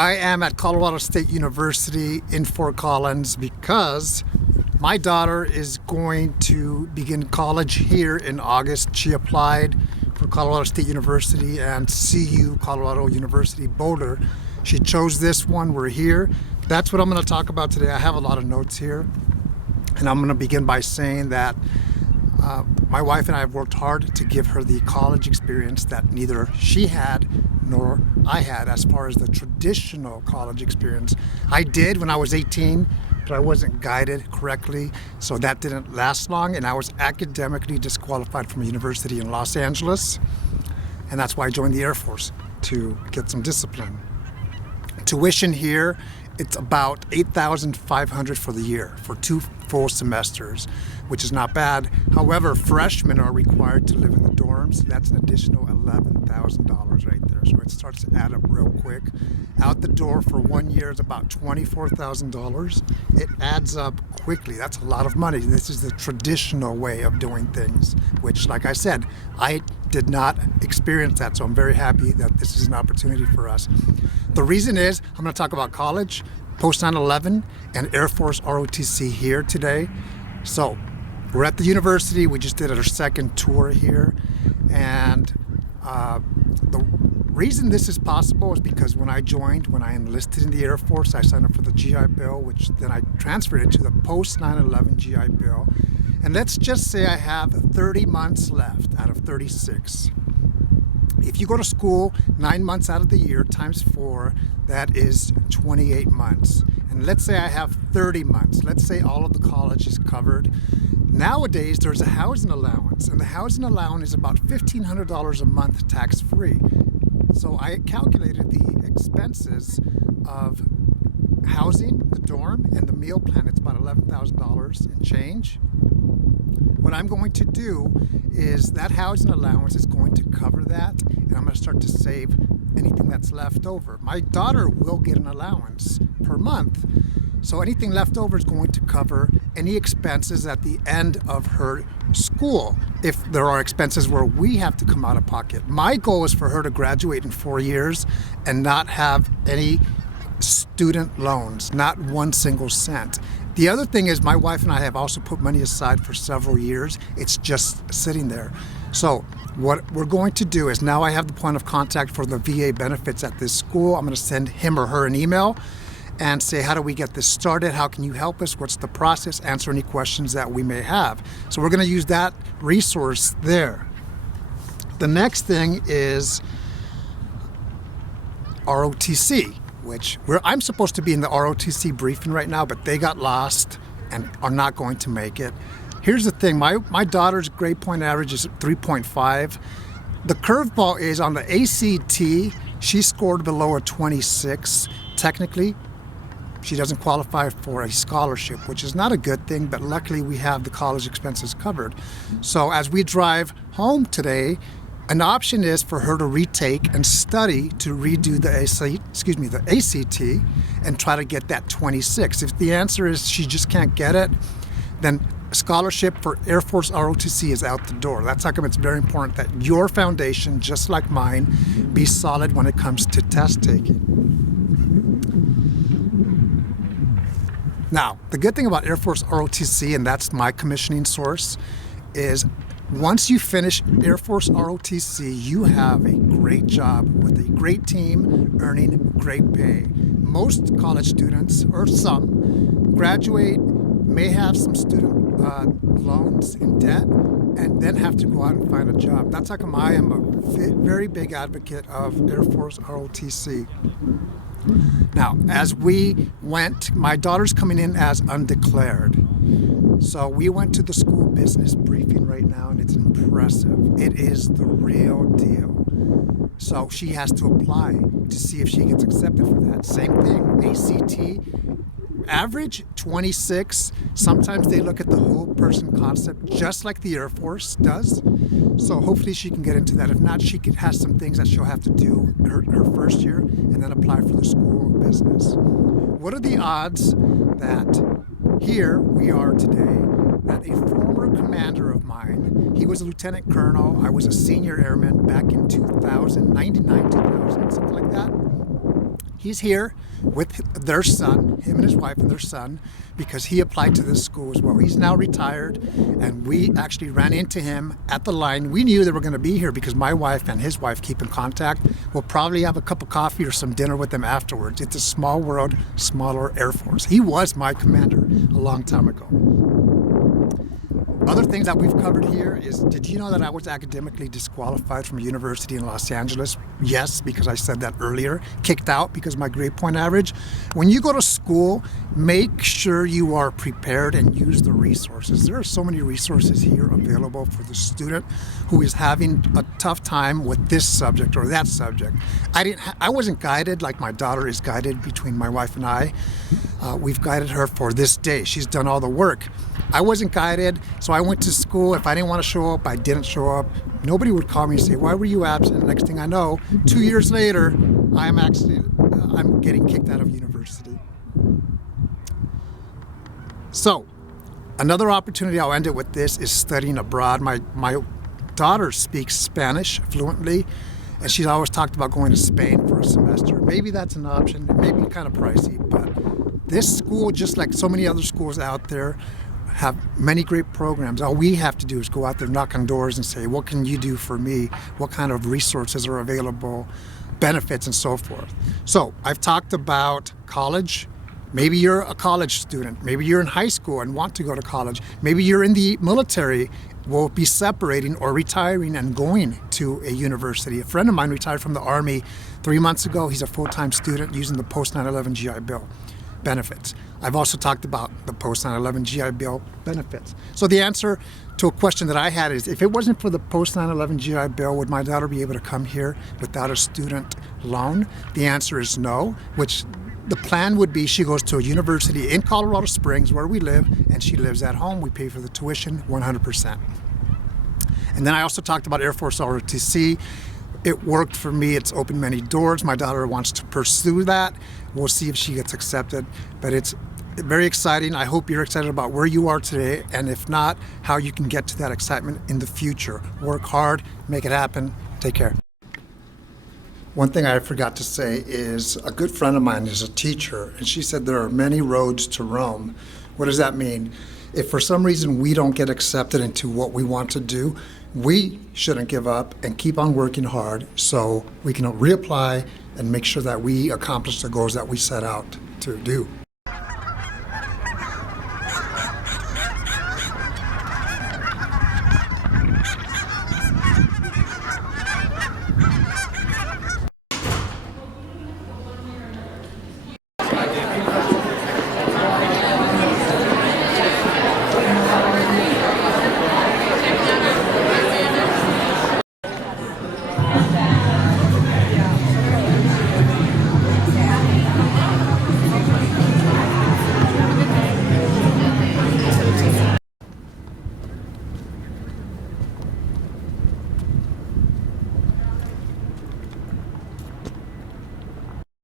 I am at Colorado State University in Fort Collins because my daughter is going to begin college here in August. She applied for Colorado State University and CU Colorado University Boulder. She chose this one. We're here. That's what I'm going to talk about today. I have a lot of notes here, and I'm going to begin by saying that my wife and I have worked hard to give her the college experience that neither she had nor I had as far as the traditional college experience. I did when I was 18, but I wasn't guided correctly, so that didn't last long, and I was academically disqualified from a university in Los Angeles, and that's why I joined the Air Force, to get some discipline. Tuition here, it's about $8,500 for the year for 2 full semesters, which is not bad. However, freshmen are required to live in the dorms. That's an additional $11,000 right there. So it starts to add up real quick. Out the door for 1 year is about $24,000. It adds up quickly. That's a lot of money. This is the traditional way of doing things, which, like I said, I did not experience that. So I'm very happy that this is an opportunity for us. The reason is I'm going to talk about college, post 9/11, and Air Force ROTC here today. So we're at the university. We just did our second tour here, and the reason this is possible is because when I enlisted in the Air Force, I signed up for the GI Bill, which then I transferred it to the post 9/11 GI Bill. And let's just say I have 30 months left out of 36. If you go to school 9 months out of the year times 4, that is 28 months. And let's say I have 30 months. Let's say all of the college is covered. Nowadays, there's a housing allowance, and the housing allowance is about $1,500 a month tax-free. So I calculated the expenses of housing, the dorm, and the meal plan. It's about $11,000 and change. What I'm going to do is that housing allowance is going to cover that, and I'm going to start to save anything that's left over. My daughter will get an allowance per month, so anything left over is going to cover any expenses at the end of her school, if there are expenses where we have to come out of pocket. My goal is for her to graduate in 4 years and not have any student loans, not one single cent. The other thing is my wife and I have also put money aside for several years. It's just sitting there. So what we're going to do is, now I have the point of contact for the VA benefits at this school. I'm going to send him or her an email and say, how do we get this started? How can you help us? What's the process? Answer any questions that we may have. So we're going to use that resource there. The next thing is ROTC, which I'm supposed to be in the ROTC briefing right now, but they got lost and are not going to make it. Here's the thing, my daughter's grade point average is 3.5. The curveball is on the ACT, she scored below a 26. Technically, she doesn't qualify for a scholarship, which is not a good thing, but luckily we have the college expenses covered. So as we drive home today, an option is for her to retake and study to redo the ACT and try to get that 26. If the answer is she just can't get it, then scholarship for Air Force ROTC is out the door. That's how come it's very important that your foundation, just like mine, be solid when it comes to test taking. Now, the good thing about Air Force ROTC, and that's my commissioning source, is once you finish Air Force ROTC, you have a great job with a great team earning great pay. Most college students, or some, graduate, may have some student loans in debt, and then have to go out and find a job. That's how come I am a very big advocate of Air Force ROTC. Now, as we went, my daughter's coming in as undeclared. So we went to the school business briefing right now, and it's impressive. It is the real deal. So she has to apply to see if she gets accepted for that. Same thing, ACT, average 26. Sometimes they look at the whole person concept, just like the Air Force does. So hopefully she can get into that. If not, she has some things that she'll have to do her first year and then apply for the school of business. What are the odds that here we are today, that a former commander of mine, he was a lieutenant colonel, I was a senior airman back in 2000, 99, 2000, something like that. He's here with their son, him and his wife and their son, because he applied to this school as well. He's now retired, and we actually ran into him at the line. We knew they were going to be here because my wife and his wife keep in contact. We'll probably have a cup of coffee or some dinner with them afterwards. It's a small world, smaller Air Force. He was my commander a long time ago. Other things that we've covered here is, did you know that I was academically disqualified from a university in Los Angeles? Yes, because I said that earlier. Kicked out because of my grade point average. When you go to school, make sure you are prepared and use the resources. There are so many resources here available for the student who is having a tough time with this subject or that subject. I wasn't guided like my daughter is guided between my wife and I. We've guided her for this day. She's done all the work. I wasn't guided, so I went to school. If I didn't want to show up, I didn't show up. Nobody would call me and say, why were you absent? Next thing I know, 2 years later, I'm getting kicked out of university. So, another opportunity, I'll end it with this, is studying abroad. My daughter speaks Spanish fluently, and she's always talked about going to Spain for a semester. Maybe that's an option. It may be kind of pricey, but this school, just like so many other schools out there, have many great programs. All we have to do is go out there, knock on doors and say, what can you do for me? What kind of resources are available, benefits, and so forth. So I've talked about college. Maybe you're a college student. Maybe you're in high school and want to go to college. Maybe you're in the military, will be separating or retiring and going to a university. A friend of mine retired from the Army 3 months ago. He's a full-time student using the post 9/11 GI Bill benefits. I've also talked about the post 9/11 GI Bill benefits. So the answer to a question that I had is, if it wasn't for the post 9/11 GI Bill, would my daughter be able to come here without a student loan? The answer is no, which the plan would be she goes to a university in Colorado Springs where we live, and she lives at home. We pay for the tuition 100%. And then I also talked about Air Force ROTC. It worked for me. It's opened many doors. My daughter wants to pursue that. We'll see if she gets accepted, but it's very exciting. I hope you're excited about where you are today, and if not, how you can get to that excitement in the future. Work hard, make it happen. Take care. One thing I forgot to say is, a good friend of mine is a teacher, and she said there are many roads to Rome. What does that mean? If for some reason we don't get accepted into what we want to do, we shouldn't give up and keep on working hard so we can reapply and make sure that we accomplish the goals that we set out to do.